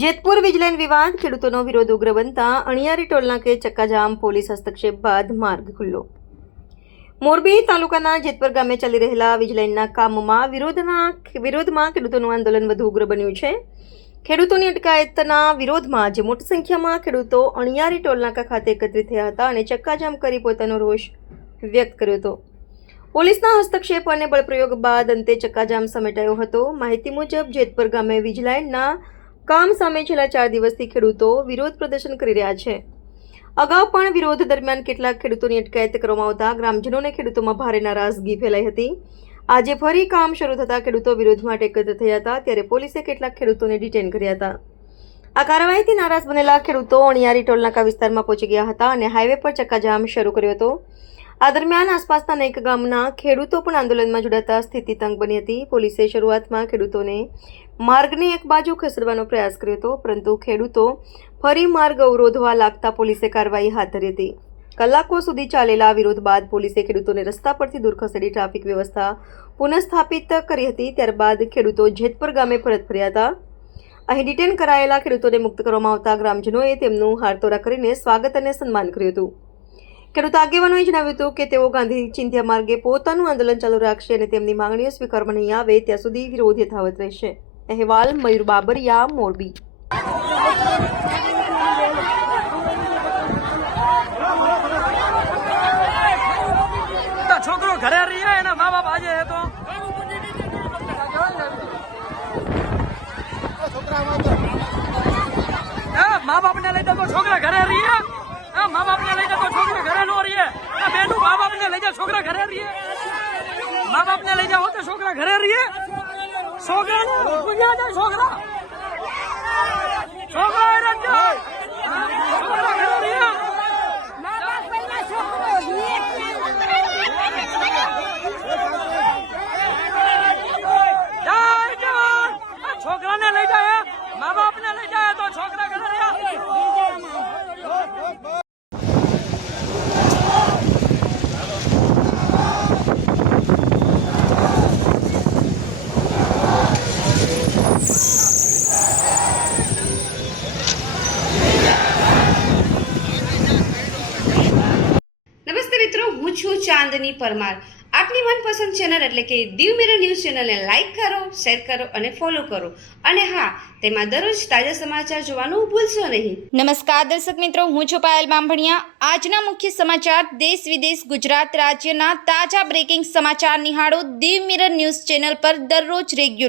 જેતપુર વીજલાઇન વિવાદ, ખેડૂતોનો વિરોધ ઉગ્ર બનતા અણિયારી ટોલનાકે ચક્કાજામ, પોલીસ હસ્તક્ષેપ બાદ માર્ગ ખુલ્લો. મોરબી તાલુકાના જેતપુર ગામે ચાલી રહેલા વીજલાઇનના કામમાં વિરોધમાં ખેડૂતોનું આંદોલન વધુ ઉગ્ર બન્યું છે. ખેડૂતોની અટકાયતના વિરોધમાં આજે મોટી સંખ્યામાં ખેડૂતો અણિયારી ટોલનાકા ખાતે એકત્રિત થયા હતા અને ચક્કાજામ કરી પોતાનો રોષ વ્યક્ત કર્યો હતો. પોલીસના હસ્તક્ષેપ અને બળપ્રયોગ બાદ અંતે ચક્કાજામ સમેટાયો હતો. માહિતી મુજબ જેતપુર ગામે વીજલાઇનના કામ સામે છેલ્લા 4 દિવસથી ખેડૂતો વિરોધ પ્રદર્શન કરી રહ્યા છે. અગાઉ પણ વિરોધ દરમિયાન કેટલાક ખેડૂતોની અટકાયત કરવામાં આવતા ગ્રામજનોને ખેડૂતોમાં ભારે નારાજગી ફેલાઈ હતી. આજે ફરી કામ શરૂ થતાં ખેડૂતો વિરોધ માટે એકત્ર થયા હતા, ત્યારે પોલીસે કેટલાક ખેડૂતોને ડિટેન કર્યા હતા. આ કાર્યવાહીથી નારાજ બનેલા ખેડૂતો અણિયારી ટોલનાકા વિસ્તારમાં પહોંચી ગયા હતા અને હાઈવે પર ચક્કાજામ શરૂ કર્યો હતો. આ દરમિયાન આસપાસના અનેક ગામના ખેડૂતો પણ આંદોલનમાં જોડાતા સ્થિતિ તંગ બની હતી. પોલીસે શરૂઆતમાં ખેડૂતોને માર્ગની એક બાજુ ખસેડવાનો પ્રયાસ કર્યો હતો, પરંતુ ખેડૂતો ફરી માર્ગ અવરોધવા લાગતા પોલીસે કાર્યવાહી હાથ ધરી હતી. કલાકો સુધી ચાલેલા વિરોધ બાદ પોલીસે ખેડૂતોને રસ્તા પરથી દૂર ખસેડી ટ્રાફિક વ્યવસ્થા પુનઃસ્થાપિત કરી હતી. ત્યારબાદ ખેડૂતો જેતપુર ગામે પરત ફર્યા હતા. અહીં ડિટેન કરાયેલા ખેડૂતોને મુક્ત કરવામાં આવતા ગ્રામજનોએ તેમનું હારતોરા કરીને સ્વાગત અને સન્માન કર્યું હતું. ખેડૂત આગેવાનોએ જણાવ્યું હતું કે તેઓ ગાંધી ચિંધ્યા માર્ગે પોતાનું આંદોલન ચાલુ રાખશે અને તેમની માંગણીઓ સ્વીકારવામાં નહીં આવે ત્યાં સુધી વિરોધ યથાવત રહેશે. અહેવાલ મયુર બાબરિયા, મોરબી. છોકરો ઘરે રહીએ એના મા બાપ આજે તો મા બાપ ને લઈ જતો છોકરા ઘરે રહીએ, મા બાપ ને લઈ જતો છોકરા ઘરે નો રહીએ. બેનું મા બાપ ને લઈ જાય છોકરા ઘરે રહીએ, મા બાપ ને લઈ જાવ તો છોકરા ઘરે રહીએ. છોકરા છોકરા છોકરા છોકરાને લઈ જાય, મા બાપ ને લઈ જાય તો છોકરા ઘરે નમસ્તે મિત્રો, હું છું ચાંદની પરમાર. આપની મનપસંદ ચેનલ એટલે કે દીવ મિરર ન્યૂઝ ચેનલને લાઈક કરો, શેર કરો અને ફોલો કરો. અને હા, તેમાં દરરોજ તાજા સમાચાર જોવાનું ભૂલશો નહીં. નમસ્કાર દર્શક મિત્રો, હું છું પાયલ બામભણિયા. આજના મુખ્ય સમાચાર દેશ વિદેશ ગુજરાત રાજ્યના તાજા બ્રેકિંગ સમાચાર નિહાળો દીવ મિરર ન્યૂઝ ચેનલ પર દરરોજ રેગ્યુલર.